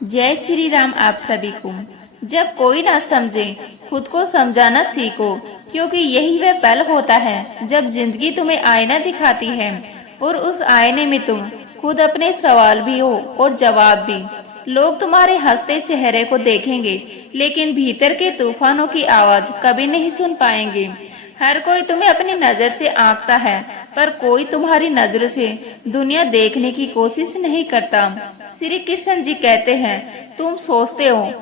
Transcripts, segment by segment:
जय श्री राम आप सभी को। जब कोई ना समझे, खुद को समझाना सीखो, क्योंकि यही वह पल होता है जब जिंदगी तुम्हें आईना दिखाती है और उस आईने में तुम खुद अपने सवाल भी हो और जवाब भी। लोग तुम्हारे हंसते चेहरे को देखेंगे, लेकिन भीतर के तूफानों की आवाज कभी नहीं सुन पाएंगे। हर कोई तुम्हें अपनी नजर से आंकता है, पर कोई तुम्हारी नजर से दुनिया देखने की कोशिश नहीं करता। श्री कृष्ण जी कहते हैं, तुम सोचते हो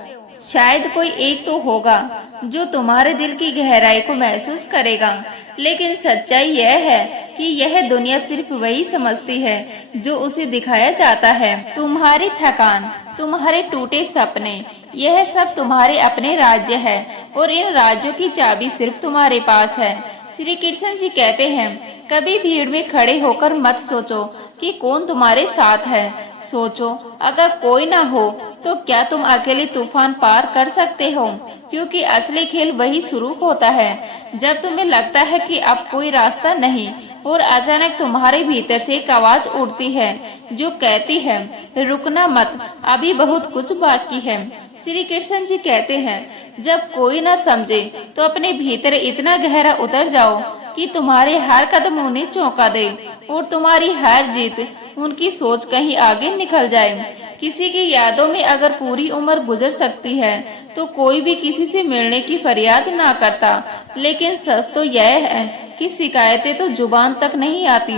शायद कोई एक तो होगा जो तुम्हारे दिल की गहराई को महसूस करेगा, लेकिन सच्चाई यह है कि यह दुनिया सिर्फ वही समझती है जो उसे दिखाया जाता है। तुम्हारी थकान, तुम्हारे टूटे सपने, यह सब तुम्हारे अपने राज्य है और इन राज्यों की चाबी सिर्फ तुम्हारे पास है। श्री कृष्ण जी कहते हैं, कभी भीड़ में खड़े होकर मत सोचो कि कौन तुम्हारे साथ है। सोचो, अगर कोई ना हो तो क्या तुम अकेले तूफान पार कर सकते हो? क्योंकि असली खेल वही शुरू होता है जब तुम्हें लगता है कि अब कोई रास्ता नहीं और अचानक तुम्हारे भीतर से एक आवाज उठती है जो कहती है, रुकना मत, अभी बहुत कुछ बाकी है। श्री कृष्ण जी कहते हैं, जब कोई ना समझे तो अपने भीतर इतना गहरा उतर जाओ कि तुम्हारे हर कदम उन्हें चौंका दे और तुम्हारी हर जीत उनकी सोच कहीं आगे निकल जाए। किसी की यादों में अगर पूरी उम्र गुजर सकती है तो कोई भी किसी से मिलने की फरियाद ना करता, लेकिन सच तो यह है कि शिकायतें तो जुबान तक नहीं आती,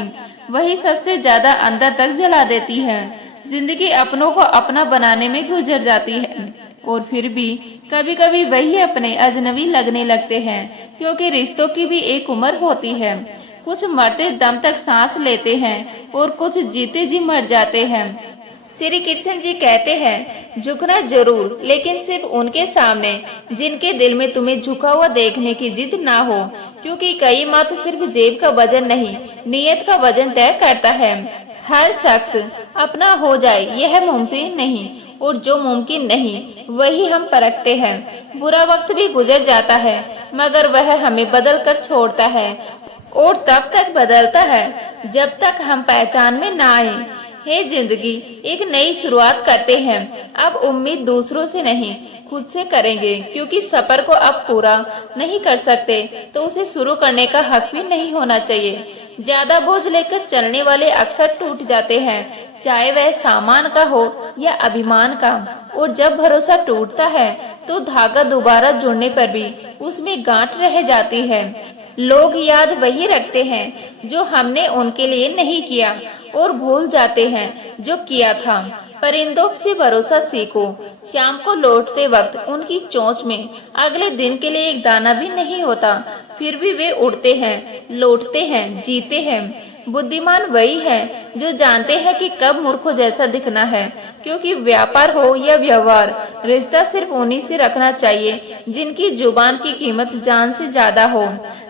वही सबसे ज्यादा अंदर तक जला देती है। जिंदगी अपनों को अपना बनाने में गुजर जाती है और फिर भी कभी कभी वही अपने अजनबी लगने लगते हैं, क्योंकि रिश्तों की भी एक उम्र होती है। कुछ मरते दम तक सांस लेते हैं और कुछ जीते जी मर जाते हैं। श्री कृष्ण जी कहते हैं, झुकना जरूर, लेकिन सिर्फ उनके सामने जिनके दिल में तुम्हें झुका हुआ देखने की जिद ना हो, क्योंकि कई मत सिर्फ जेब का वजन नहीं, नीयत का वजन तय करता है। हर शख्स अपना हो जाए यह मुमकिन नहीं, और जो मुमकिन नहीं वही हम परखते हैं। बुरा वक्त भी गुजर जाता है, मगर वह हमें बदल कर छोड़ता है, और तब तक बदलता है जब तक हम पहचान में ना आए। हे जिंदगी, एक नई शुरुआत करते हैं। अब उम्मीद दूसरों से नहीं, खुद से करेंगे, क्योंकि सफर को अब पूरा नहीं कर सकते तो उसे शुरू करने का हक भी नहीं होना चाहिए। ज्यादा बोझ लेकर चलने वाले अक्सर टूट जाते हैं, चाहे वह सामान का हो या अभिमान का, और जब भरोसा टूटता है तो धागा दोबारा जुड़ने पर भी उसमें गांठ रह जाती है। लोग याद वही रखते हैं जो हमने उनके लिए नहीं किया, और भूल जाते हैं जो किया था। परिंदों से भरोसा सीखो, शाम को लौटते वक्त उनकी चोंच में अगले दिन के लिए एक दाना भी नहीं होता, फिर भी वे उड़ते हैं, लौटते हैं, जीते हैं। बुद्धिमान वही है जो जानते हैं कि कब मूर्खों जैसा दिखना है, क्योंकि व्यापार हो या व्यवहार, रिश्ता सिर्फ उन्हीं से रखना चाहिए जिनकी जुबान की कीमत जान से ज्यादा हो।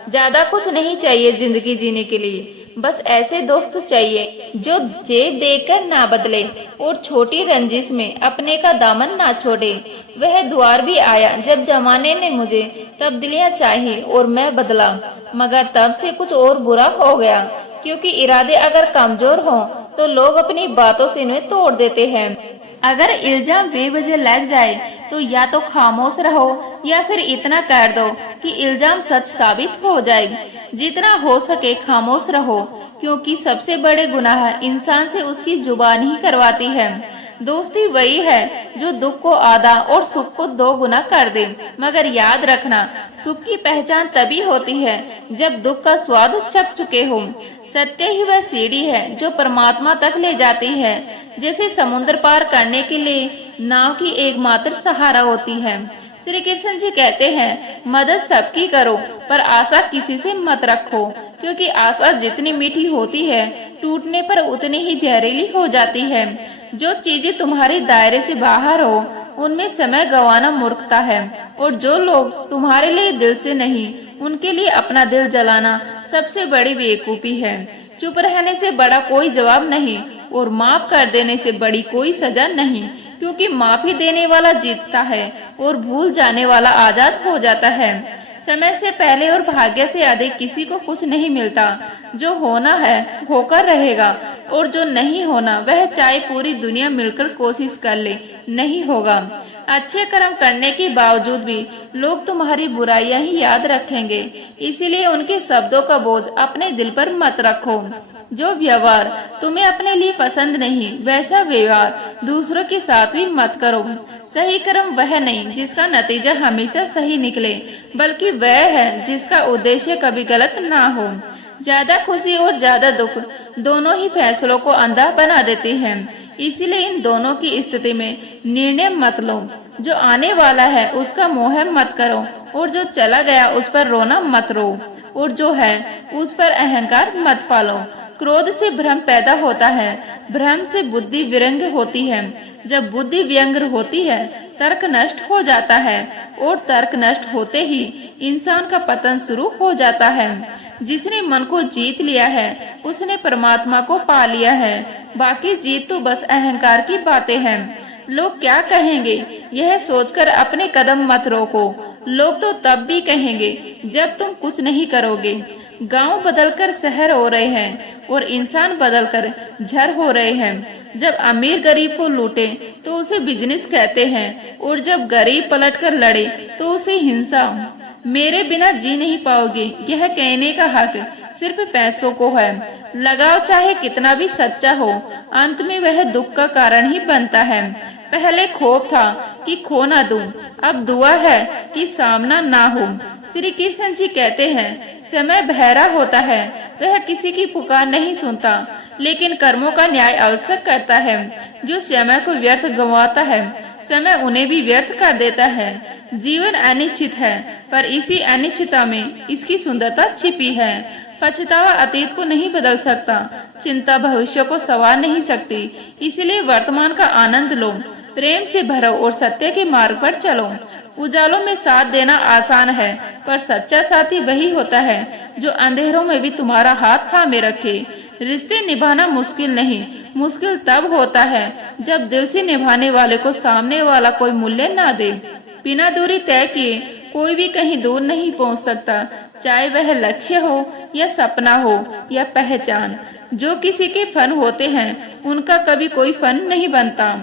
ज्यादा कुछ नहीं चाहिए जिंदगी जीने के लिए, बस ऐसे दोस्त चाहिए जो जेब देकर ना बदले और छोटी रंजिश में अपने का दामन ना छोड़े। वह द्वार भी आया जब जमाने ने मुझे तब्दीलियां चाही और मैं बदला, मगर तब से कुछ और बुरा हो गया, क्योंकि इरादे अगर कमजोर हों तो लोग अपनी बातों से इन्हें तोड़ देते हैं। अगर इल्जाम बेवजह लग जाए तो या तो खामोश रहो या फिर इतना कर दो कि इल्जाम सच साबित हो जाए। जितना हो सके खामोश रहो, क्योंकि सबसे बड़े गुनाह इंसान से उसकी जुबान ही करवाती है। दोस्ती वही है जो दुख को आधा और सुख को दो गुना कर दे, मगर याद रखना, सुख की पहचान तभी होती है जब दुख का स्वाद चख चुके हो। सत्य ही वह सीढ़ी है जो परमात्मा तक ले जाती है, जैसे समुद्र पार करने के लिए नाव की एकमात्र सहारा होती है। श्री कृष्ण जी कहते हैं, मदद सबकी करो पर आशा किसी से मत रखो, क्योंकि आशा जितनी मीठी होती है टूटने पर उतनी ही जहरीली हो जाती है। जो चीजें तुम्हारे दायरे से बाहर हो उनमें समय गंवाना मूर्खता है, और जो लोग तुम्हारे लिए दिल से नहीं, उनके लिए अपना दिल जलाना सबसे बड़ी बेवकूफी है। चुप रहने से बड़ा कोई जवाब नहीं, और माफ कर देने से बड़ी कोई सजा नहीं, क्योंकि माफी देने वाला जीतता है और भूल जाने वाला आजाद हो जाता है। समय से पहले और भाग्य से अधिक किसी को कुछ नहीं मिलता। जो होना है होकर रहेगा, और जो नहीं होना वह चाहे पूरी दुनिया मिलकर कोशिश कर ले, नहीं होगा। अच्छे कर्म करने के बावजूद भी लोग तुम्हारी बुराइयां ही याद रखेंगे, इसीलिए उनके शब्दों का बोझ अपने दिल पर मत रखो। जो व्यवहार तुम्हें अपने लिए पसंद नहीं, वैसा व्यवहार दूसरों के साथ भी मत करो। सही कर्म वह नहीं जिसका नतीजा हमेशा सही निकले, बल्कि वह है जिसका उद्देश्य कभी गलत ना हो। ज्यादा खुशी और ज्यादा दुख दोनों ही फैसलों को अंधा बना देती हैं, इसीलिए इन दोनों की स्थिति में निर्णय मत लो। जो आने वाला है उसका मोह मत करो, और जो चला गया उस पर रोना मत रो, और जो है उस पर अहंकार मत पालो। क्रोध से भ्रम पैदा होता है, भ्रम से बुद्धि विरंग होती है। जब बुद्धि व्यंग्र होती है, तर्क नष्ट हो जाता है, और तर्क नष्ट होते ही इंसान का पतन शुरू हो जाता है। जिसने मन को जीत लिया है उसने परमात्मा को पा लिया है, बाकी जीत तो बस अहंकार की बातें हैं। लोग क्या कहेंगे यह सोचकर अपने कदम मत रोको। लोग तो तब भी कहेंगे जब तुम कुछ नहीं करोगे। गांव बदलकर शहर हो रहे हैं और इंसान बदलकर झर हो रहे हैं। जब अमीर गरीब को लूटे तो उसे बिजनेस कहते हैं, और जब गरीब पलटकर लड़े तो उसे हिंसा। मेरे बिना जी नहीं पाओगे यह कहने का हक सिर्फ पैसों को है। लगाव चाहे कितना भी सच्चा हो, अंत में वह दुख का कारण ही बनता है। पहले खौफ था कि खो ना दूं, अब दुआ है कि सामना ना हो। श्री कृष्ण जी कहते हैं, समय बहरा होता है, वह किसी की पुकार नहीं सुनता, लेकिन कर्मों का न्याय अवश्य करता है। जो समय को व्यर्थ गंवाता है, समय उन्हें भी व्यर्थ कर देता है। जीवन अनिश्चित है, पर इसी अनिश्चितता में इसकी सुंदरता छिपी है। पछतावा अतीत को नहीं बदल सकता, चिंता भविष्य को संवार नहीं सकती, इसलिए वर्तमान का आनंद लो। प्रेम से भरो और सत्य के मार्ग पर चलो। उजालों में साथ देना आसान है, पर सच्चा साथी वही होता है जो अंधेरों में भी तुम्हारा हाथ थामे रखे। रिश्ते निभाना मुश्किल नहीं, मुश्किल तब होता है जब दिल से निभाने वाले को सामने वाला कोई मूल्य ना दे। बिना दूरी तय किए कोई भी कहीं दूर नहीं पहुंच सकता, चाहे वह लक्ष्य हो या सपना हो या पहचान। जो किसी के फन होते हैं उनका कभी कोई फन नहीं बनता।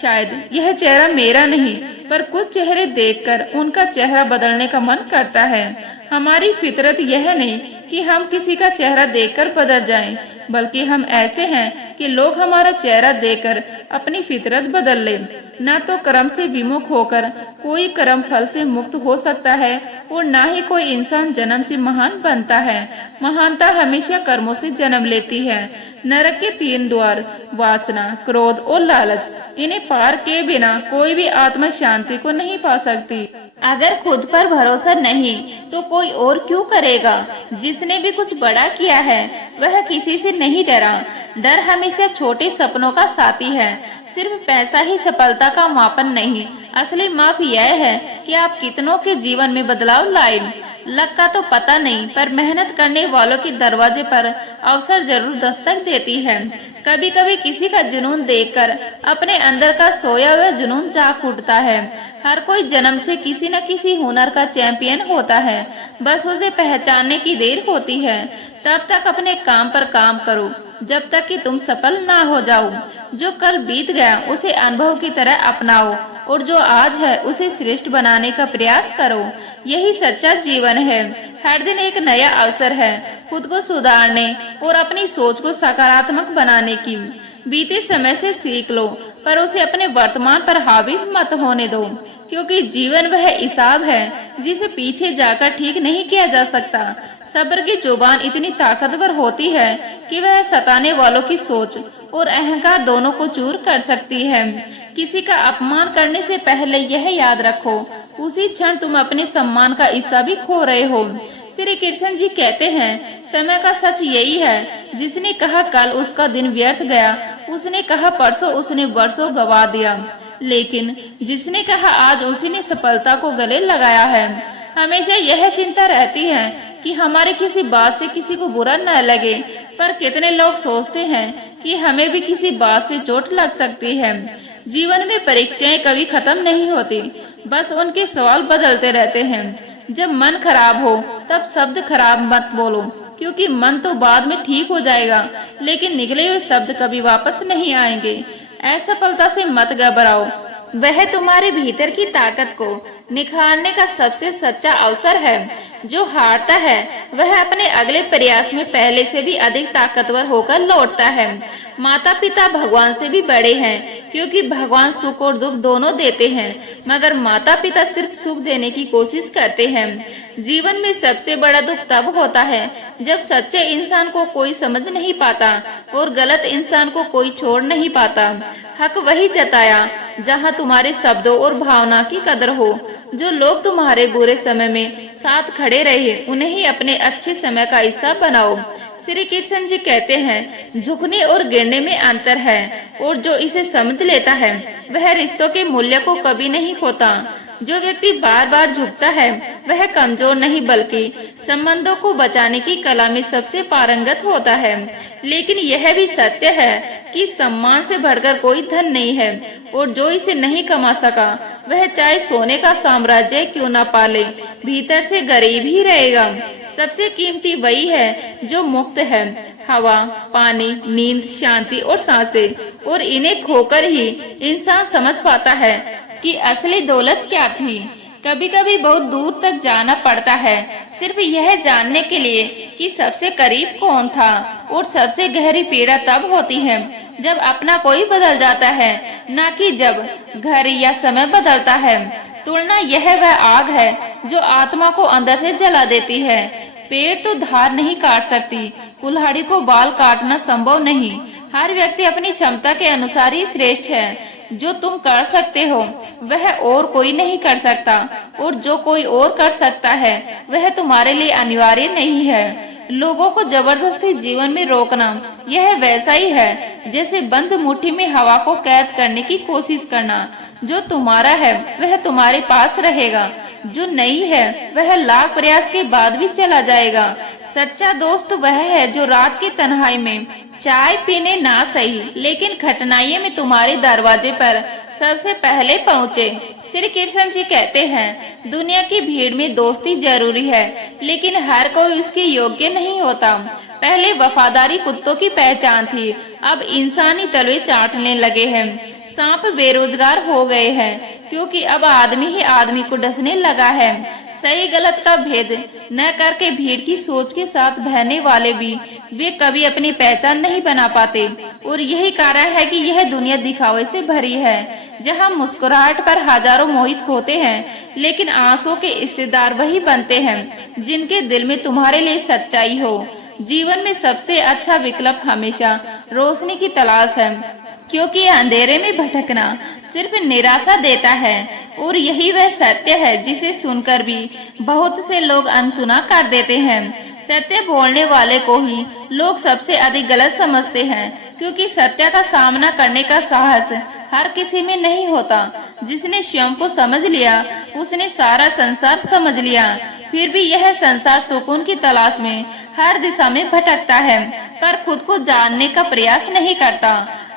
शायद यह चेहरा मेरा नहीं, पर कुछ चेहरे देखकर उनका चेहरा बदलने का मन करता है। हमारी फितरत यह नहीं कि हम किसी का चेहरा देखकर बदल जाएं, बल्कि हम ऐसे हैं कि लोग हमारा चेहरा देखकर अपनी फितरत बदल ले। न तो कर्म से विमुख होकर कोई कर्म फल से मुक्त हो सकता है, और न ही कोई इंसान जन्म से महान बनता है। महानता हमेशा कर्मों से जन्म लेती है। नरक के 3 द्वार वासना, क्रोध और लालच, इन्हें पार किए बिना कोई भी आत्मा शांति को नहीं पा सकती। अगर खुद पर भरोसा नहीं तो कोई और क्यों करेगा। जिसने भी कुछ बड़ा किया है वह किसी से नहीं डरा। डर हमेशा छोटे सपनों का साथी है। सिर्फ पैसा ही सफलता का मापन नहीं, असली माप यह है कि आप कितनों के जीवन में बदलाव लाए। लक का तो पता नहीं, पर मेहनत करने वालों के दरवाजे पर अवसर जरूर दस्तक देती है। कभी कभी किसी का जुनून देखकर अपने अंदर का सोया हुआ जुनून जाग उठता है। हर कोई जन्म से किसी न किसी हुनर का चैंपियन होता है, बस उसे पहचानने की देर होती है। तब तक अपने काम पर काम करो जब तक कि तुम सफल ना हो जाओ। जो कल बीत गया उसे अनुभव की तरह अपनाओ, और जो आज है उसे श्रेष्ठ बनाने का प्रयास करो। यही सच्चा जीवन है। हर दिन एक नया अवसर है खुद को सुधारने और अपनी सोच को सकारात्मक बनाने की। बीते समय से सीख लो, पर उसे अपने वर्तमान पर हावी मत होने दो, क्योंकि जीवन वह हिसाब है जिसे पीछे जाकर ठीक नहीं किया जा सकता। सब्र की जुबान इतनी ताकतवर होती है कि वह सताने वालों की सोच और अहंकार दोनों को चूर कर सकती है। किसी का अपमान करने से पहले यह याद रखो, उसी क्षण तुम अपने सम्मान का हिस्सा भी खो रहे हो। श्री कृष्ण जी कहते हैं, समय का सच यही है। जिसने कहा कल उसका दिन व्यर्थ गया, उसने कहा परसों उसने वर्षों गवा दिया, लेकिन जिसने कहा आज उसी ने सफलता को गले लगाया है। हमेशा यह चिंता रहती है कि हमारे किसी बात से किसी को बुरा न लगे, पर कितने लोग सोचते हैं कि हमें भी किसी बात से चोट लग सकती है। जीवन में परीक्षाएं कभी खत्म नहीं होती, बस उनके सवाल बदलते रहते हैं। जब मन खराब हो तब शब्द खराब मत बोलो, क्योंकि मन तो बाद में ठीक हो जाएगा, लेकिन निकले हुए शब्द कभी वापस नहीं आएंगे। असफलता से मत घबराओ, वह तुम्हारे भीतर की ताकत को निखारने का सबसे सच्चा अवसर है। जो हारता है वह अपने अगले प्रयास में पहले से भी अधिक ताकतवर होकर लौटता है। माता पिता भगवान से भी बड़े हैं, क्योंकि भगवान सुख और दुख दोनों देते हैं, मगर माता पिता सिर्फ सुख देने की कोशिश करते हैं। जीवन में सबसे बड़ा दुख तब होता है जब सच्चे इंसान को कोई समझ नहीं पाता और गलत इंसान को कोई छोड़ नहीं पाता। हक वही जताया जहाँ तुम्हारे शब्दों और भावना की कदर हो। जो लोग तुम्हारे बुरे समय में साथ खड़े रहे, उन्हें ही अपने अच्छे समय का हिस्सा बनाओ। श्री कृष्ण जी कहते हैं, झुकने और गिरने में अंतर है, और जो इसे समझ लेता है वह रिश्तों के मूल्य को कभी नहीं खोता। जो व्यक्ति बार बार झुकता है वह कमजोर नहीं, बल्कि संबंधों को बचाने की कला में सबसे पारंगत होता है। लेकिन यह भी सत्य है कि सम्मान से बढ़कर कोई धन नहीं है, और जो इसे नहीं कमा सका वह चाहे सोने का साम्राज्य क्यों न पाले, भीतर से गरीब ही रहेगा। सबसे कीमती वही है जो मुक्त है। हवा, पानी, नींद, शांति और सांसें, और इन्हें खोकर ही इंसान समझ पाता है कि असली दौलत क्या थी। कभी कभी बहुत दूर तक जाना पड़ता है, सिर्फ यह जानने के लिए कि सबसे करीब कौन था। और सबसे गहरी पीड़ा तब होती है जब अपना कोई बदल जाता है, न कि जब घर या समय बदलता है। तुलना यह वह आग है जो आत्मा को अंदर से जला देती है। पेड़ तो धार नहीं काट सकती, कुल्हाड़ी को बाल काटना संभव नहीं। हर व्यक्ति अपनी क्षमता के अनुसार ही श्रेष्ठ है। जो तुम कर सकते हो वह और कोई नहीं कर सकता, और जो कोई और कर सकता है वह तुम्हारे लिए अनिवार्य नहीं है। लोगों को जबरदस्ती जीवन में रोकना यह वैसा ही है जैसे बंद मुट्ठी में हवा को कैद करने की कोशिश करना। जो तुम्हारा है वह तुम्हारे पास रहेगा, जो नहीं है वह लाख प्रयास के बाद भी चला जाएगा। सच्चा दोस्त वह है जो रात की तन्हाई में चाय पीने ना सही, लेकिन कठिनाइयों में तुम्हारे दरवाजे पर सबसे पहले पहुँचे। श्री कृष्ण जी कहते हैं, दुनिया की भीड़ में दोस्ती जरूरी है, लेकिन हर कोई इसके योग्य नहीं होता। पहले वफादारी कुत्तों की पहचान थी, अब इंसानी तलवे चाटने लगे हैं। सांप बेरोजगार हो गए हैं, क्योंकि अब आदमी ही आदमी को डसने लगा है। सही गलत का भेद न करके भीड़ की सोच के साथ बहने वाले भी वे कभी अपनी पहचान नहीं बना पाते। और यही कारण है कि यह दुनिया दिखावे से भरी है, जहां मुस्कुराहट पर हजारों मोहित होते हैं, लेकिन आंसू के हिस्सेदार वही बनते हैं जिनके दिल में तुम्हारे लिए सच्चाई हो। जीवन में सबसे अच्छा विकल्प हमेशा रोशनी की तलाश है, क्योंकि अंधेरे में भटकना सिर्फ निराशा देता है। और यही वह सत्य है जिसे सुनकर भी बहुत से लोग अनसुना कर देते हैं। सत्य बोलने वाले को ही लोग सबसे अधिक गलत समझते हैं, क्योंकि सत्य का सामना करने का साहस हर किसी में नहीं होता। जिसने स्वयं को समझ लिया उसने सारा संसार समझ लिया। फिर भी यह संसार सुकून की तलाश में हर दिशा में भटकता है, पर खुद को जानने का प्रयास नहीं करता।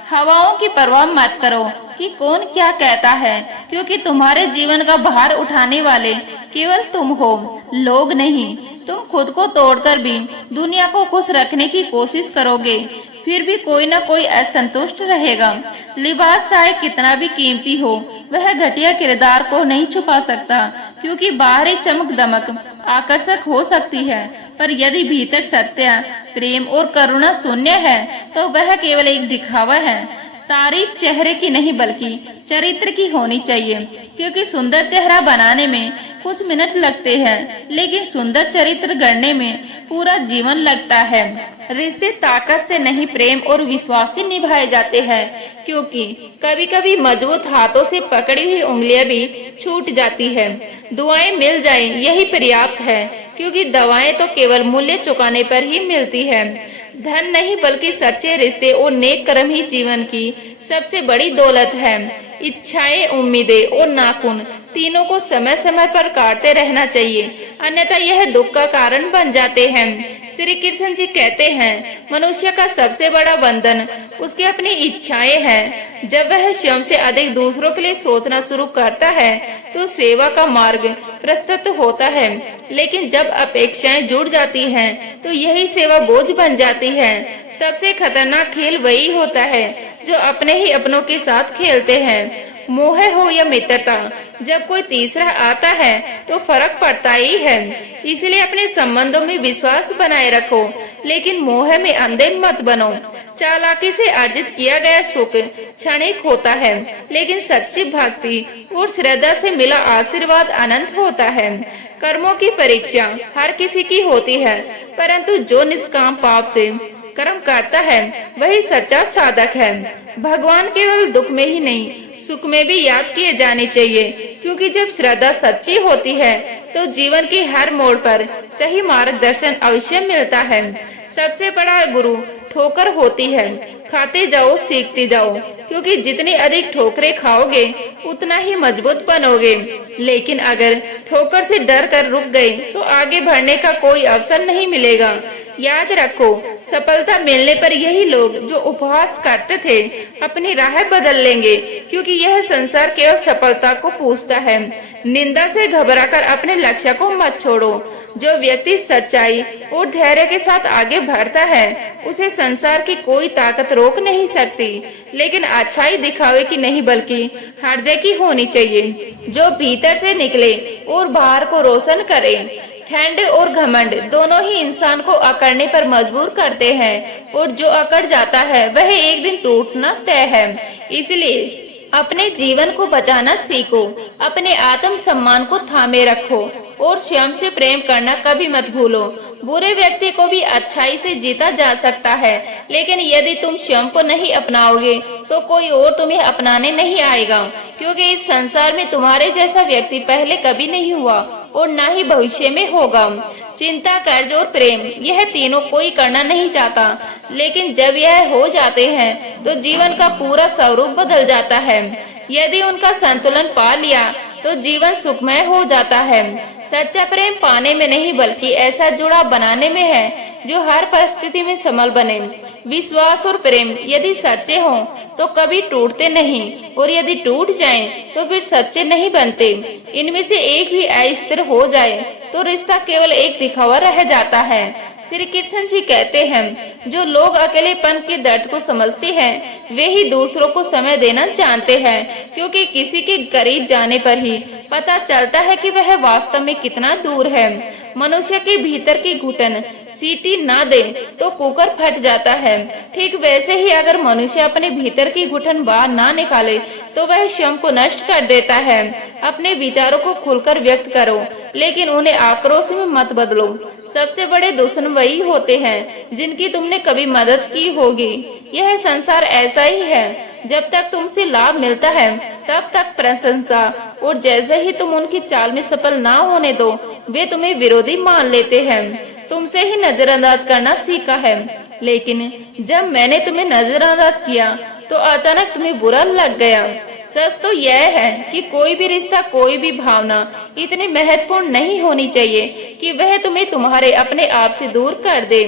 हवाओं की परवाह मत करो कि कौन क्या कहता है, क्योंकि तुम्हारे जीवन का भार उठाने वाले केवल तुम हो, लोग नहीं। तुम खुद को तोड़कर भी दुनिया को खुश रखने की कोशिश करोगे, फिर भी कोई न कोई असंतुष्ट रहेगा। लिबास चाहे कितना भी कीमती हो, वह घटिया किरदार को नहीं छुपा सकता, क्योंकि बाहरी चमक दमक आकर्षक हो सकती है, पर यदि भीतर सत्य, प्रेम और करुणा शून्य है तो वह केवल एक दिखावा है। तारीफ चेहरे की नहीं बल्कि चरित्र की होनी चाहिए, क्योंकि सुंदर चेहरा बनाने में कुछ मिनट लगते हैं, लेकिन सुंदर चरित्र गढ़ने में पूरा जीवन लगता है। रिश्ते ताकत से नहीं, प्रेम और विश्वास से निभाए जाते हैं, क्योंकि कभी कभी मजबूत हाथों से पकड़ी हुई उंगलियां भी छूट जाती है। दुआएं मिल जाएं यही पर्याप्त है, क्योंकि दवाएं तो केवल मूल्य चुकाने पर ही मिलती है। धन नहीं बल्कि सच्चे रिश्ते और नेक कर्म ही जीवन की सबसे बड़ी दौलत है। इच्छाएं, उम्मीदें और नाखून तीनों को समय समय पर काटते रहना चाहिए, अन्यथा यह दुख का कारण बन जाते हैं। श्री कृष्ण जी कहते हैं, मनुष्य का सबसे बड़ा बंधन उसकी अपनी इच्छाएं हैं। जब वह स्वयं से अधिक दूसरों के लिए सोचना शुरू करता है तो सेवा का मार्ग प्रशस्त होता है, लेकिन जब अपेक्षाएं जुड़ जाती हैं तो यही सेवा बोझ बन जाती है। सबसे खतरनाक खेल वही होता है जो अपने ही अपनों के साथ खेलते हैं। मोह हो या मित्रता, जब कोई तीसरा आता है तो फर्क पड़ता ही है। इसलिए अपने संबंधों में विश्वास बनाए रखो, लेकिन मोह में अंधे मत बनो। चालाकी से अर्जित किया गया सुख क्षणिक होता है, लेकिन सच्ची भक्ति और श्रद्धा से मिला आशीर्वाद अनंत होता है। कर्मों की परीक्षा हर किसी की होती है, परंतु जो निष्काम पाप से कर्म करता है वही सच्चा साधक है। भगवान केवल दुख में ही नहीं, सुख में भी याद किए जाने चाहिए, क्योंकि जब श्रद्धा सच्ची होती है तो जीवन की हर मोड़ पर सही मार्गदर्शन अवश्य मिलता है। सबसे बड़ा गुरु ठोकर होती है। खाते जाओ, सीखते जाओ, क्योंकि जितनी अधिक ठोकरें खाओगे उतना ही मजबूत बनोगे। लेकिन अगर ठोकर से डर कर रुक गए तो आगे बढ़ने का कोई अवसर नहीं मिलेगा। याद रखो, सफलता मिलने पर यही लोग जो उपहास करते थे अपनी राह बदल लेंगे, क्योंकि यह संसार केवल सफलता को पूछता है। निंदा से घबराकर अपने लक्ष्य को मत छोड़ो। जो व्यक्ति सच्चाई और धैर्य के साथ आगे बढ़ता है उसे संसार की कोई ताकत रोक नहीं सकती। लेकिन अच्छाई दिखावे की नहीं, बल्कि हृदय की होनी चाहिए, जो भीतर से निकले और बाहर को रोशन करे। ठंड और घमंड दोनों ही इंसान को अकड़ने पर मजबूर करते हैं, और जो अकड़ जाता है वह एक दिन टूटना तय है। इसलिए अपने जीवन को बचाना सीखो, अपने आत्म सम्मान को थामे रखो और स्वयं से प्रेम करना कभी मत भूलो। बुरे व्यक्ति को भी अच्छाई से जीता जा सकता है, लेकिन यदि तुम स्वयं को नहीं अपनाओगे तो कोई और तुम्हें अपनाने नहीं आएगा, क्योंकि इस संसार में तुम्हारे जैसा व्यक्ति पहले कभी नहीं हुआ और न ही भविष्य में होगा। चिंता, कर्ज और प्रेम, यह तीनों कोई करना नहीं चाहता, लेकिन जब यह हो जाते हैं तो जीवन का पूरा स्वरूप बदल जाता है। यदि उनका संतुलन पा लिया तो जीवन सुखमय हो जाता है। सच्चा प्रेम पाने में नहीं, बल्कि ऐसा जुड़ाव बनाने में है जो हर परिस्थिति में संभल बने। विश्वास और प्रेम यदि सच्चे हों तो कभी टूटते नहीं, और यदि टूट जाएं तो फिर सच्चे नहीं बनते। इनमें से एक भी अस्थिर हो जाए तो रिश्ता केवल एक दिखावा रह जाता है। श्री कृष्ण जी कहते हैं, जो लोग अकेलेपन के दर्द को समझते हैं वे ही दूसरों को समय देना जानते हैं, क्योंकि किसी के करीब जाने पर ही पता चलता है कि वह वास्तव में कितना दूर है। मनुष्य के भीतर की घुटन सीटी ना दे तो कुकर फट जाता है। ठीक वैसे ही अगर मनुष्य अपने भीतर की घुटन बाहर ना निकाले तो वह स्वयं को नष्ट कर देता है। अपने विचारों को खुलकर व्यक्त करो, लेकिन उन्हें आक्रोश में मत बदलो। सबसे बड़े दुश्मन वही होते हैं जिनकी तुमने कभी मदद की होगी। यह संसार ऐसा ही है, जब तक तुमसे लाभ मिलता है तब तक प्रशंसा, और जैसे ही तुम उनकी चाल में सफल ना होने दो वे तुम्हें विरोधी मान लेते हैं। तुमसे ही नजरअंदाज करना सीखा है, लेकिन जब मैंने तुम्हें नजरअंदाज किया तो अचानक तुम्हें बुरा लग गया। सच तो यह है कि कोई भी रिश्ता, कोई भी भावना इतनी महत्वपूर्ण नहीं होनी चाहिए कि वह तुम्हें तुम्हारे अपने आप से दूर कर दे।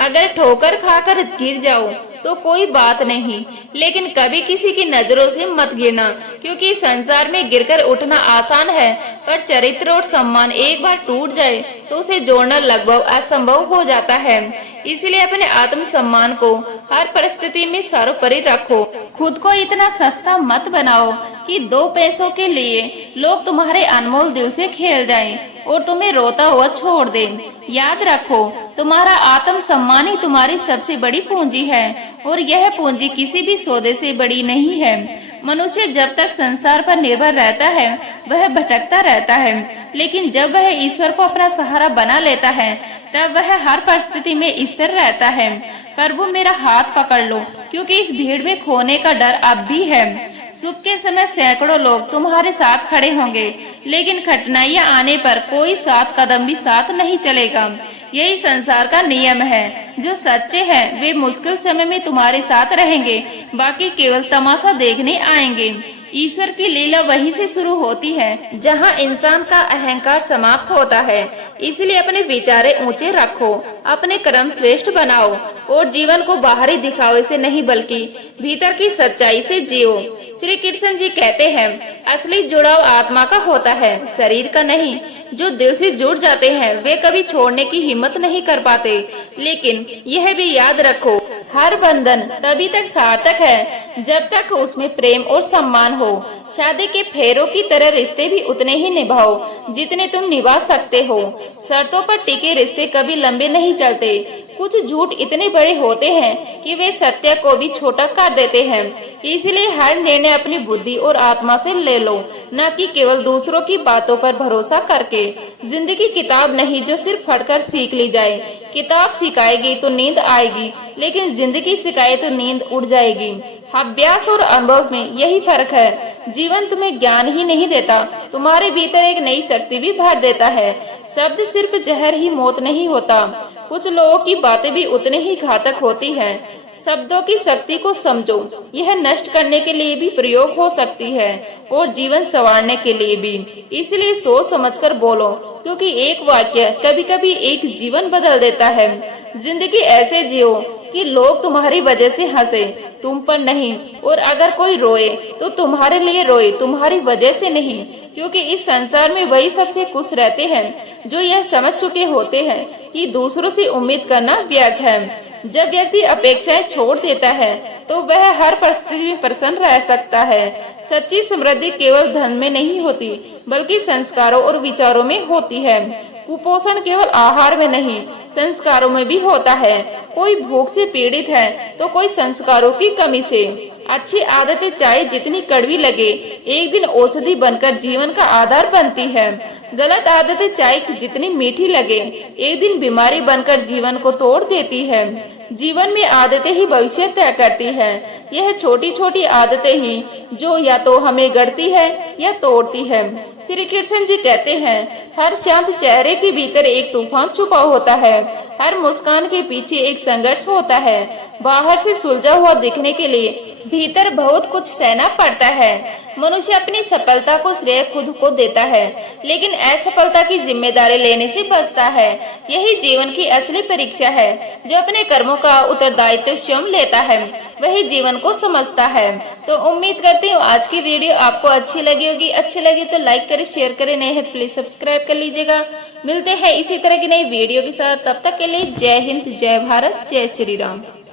अगर ठोकर खाकर गिर जाओ तो कोई बात नहीं, लेकिन कभी किसी की नजरों से मत गिरना, क्योंकि संसार में गिरकर उठना आसान है, पर चरित्र और सम्मान एक बार टूट जाए तो उसे जोड़ना लगभग असंभव हो जाता है। इसलिए अपने आत्म सम्मान को हर परिस्थिति में सर्वोपरि रखो। खुद को इतना सस्ता मत बनाओ कि 2 पैसों के लिए लोग तुम्हारे अनमोल दिल से खेल जाएं और तुम्हें रोता हुआ छोड़ दें। याद रखो, तुम्हारा आत्म सम्मान ही तुम्हारी सबसे बड़ी पूंजी है, और यह पूंजी किसी भी सौदे से बड़ी नहीं है। मनुष्य जब तक संसार पर निर्भर रहता है वह भटकता रहता है, लेकिन जब वह ईश्वर को अपना सहारा बना लेता है तब वह हर परिस्थिति में स्थिर रहता है। प्रभु, मेरा हाथ पकड़ लो, क्योंकि इस भीड़ में खोने का डर अब भी है। सुख के समय सैकड़ों लोग तुम्हारे साथ खड़े होंगे, लेकिन कठिनाइयां आने पर कोई 7 कदम भी साथ नहीं चलेगा। यही संसार का नियम है। जो सच्चे हैं वे मुश्किल समय में तुम्हारे साथ रहेंगे, बाकी केवल तमाशा देखने आएंगे। ईश्वर की लीला वहीं से शुरू होती है जहाँ इंसान का अहंकार समाप्त होता है। इसलिए अपने विचारे ऊंचे रखो, अपने कर्म श्रेष्ठ बनाओ और जीवन को बाहरी दिखावे से नहीं बल्कि भीतर की सच्चाई से जियो। श्री कृष्ण जी कहते हैं, असली जुड़ाव आत्मा का होता है, शरीर का नहीं। जो दिल से जुड़ जाते हैं वे कभी छोड़ने की हिम्मत नहीं कर पाते। लेकिन यह भी याद रखो, हर बंधन तभी तक सार्थक है जब तक उसमें प्रेम और सम्मान हो। शादी के फेरों की तरह रिश्ते भी उतने ही निभाओ जितने तुम निभा सकते हो। शर्तों पर टिके रिश्ते कभी लंबे नहीं चलते। कुछ झूठ इतने बड़े होते हैं कि वे सत्य को भी छोटा कर देते हैं। इसलिए हर निर्णय अपनी बुद्धि और आत्मा से ले लो, न कि केवल दूसरों की बातों पर भरोसा करके। जिंदगी किताब नहीं जो सिर्फ पढ़कर सीख ली जाए। किताब सिखाएगी तो नींद आएगी, लेकिन जिंदगी सिखाए तो नींद उड़ जाएगी। अभ्यास और अनुभव में यही फर्क है। जीवन तुम्हें ज्ञान ही नहीं देता, तुम्हारे भीतर एक नई शक्ति भी भर देता है। शब्द सिर्फ जहर ही मौत नहीं होता, कुछ लोगों की बातें भी उतने ही घातक होती हैं। शब्दों की शक्ति को समझो, यह नष्ट करने के लिए भी प्रयोग हो सकती है और जीवन संवारने के लिए भी। इसलिए सोच समझकर बोलो, क्योंकि एक वाक्य कभी कभी एक जीवन बदल देता है। जिंदगी ऐसे जियो कि लोग तुम्हारी वजह से हंसे, तुम पर नहीं। और अगर कोई रोए तो तुम्हारे लिए रोए, तुम्हारी वजह से नहीं। क्योंकि इस संसार में वही सबसे खुश रहते हैं जो यह समझ चुके होते हैं कि दूसरों से उम्मीद करना व्यर्थ है। जब व्यक्ति अपेक्षाएं छोड़ देता है तो वह हर परिस्थिति में प्रसन्न रह सकता है। सच्ची समृद्धि केवल धन में नहीं होती, बल्कि संस्कारों और विचारों में होती है। कुपोषण केवल आहार में नहीं, संस्कारों में भी होता है। कोई भूख से पीड़ित है तो कोई संस्कारों की कमी से। अच्छी आदतें चाहे जितनी कड़वी लगे, एक दिन औषधि बनकर जीवन का आधार बनती है। गलत आदतें चाहे जितनी मीठी लगे, एक दिन बीमारी बनकर जीवन को तोड़ देती है। जीवन में आदतें ही भविष्य तय करती है। यह छोटी छोटी आदतें ही जो या तो हमें गढ़ती है या तोड़ती है। श्री कृष्ण जी कहते हैं, हर शांत चेहरे के भीतर एक तूफान छुपा होता है। हर मुस्कान के पीछे एक संघर्ष होता है। बाहर से सुलझा हुआ दिखने के लिए भीतर बहुत कुछ सहना पड़ता है। मनुष्य अपनी सफलता को श्रेय खुद को देता है, लेकिन असफलता की जिम्मेदारी लेने से बचता है। यही जीवन की असली परीक्षा है। जो अपने कर्मों का उत्तरदायित्व स्वयं लेता है वही जीवन को समझता है। तो उम्मीद करती हूँ आज की वीडियो आपको अच्छी लगी होगी। अच्छी लगी तो लाइक करें, शेयर करें, नए हैं तो प्लीज सब्सक्राइब कर लीजिएगा। मिलते हैं इसी तरह की नई वीडियो के साथ, तब तक के लिए जय हिंद, जय भारत, जय श्री राम।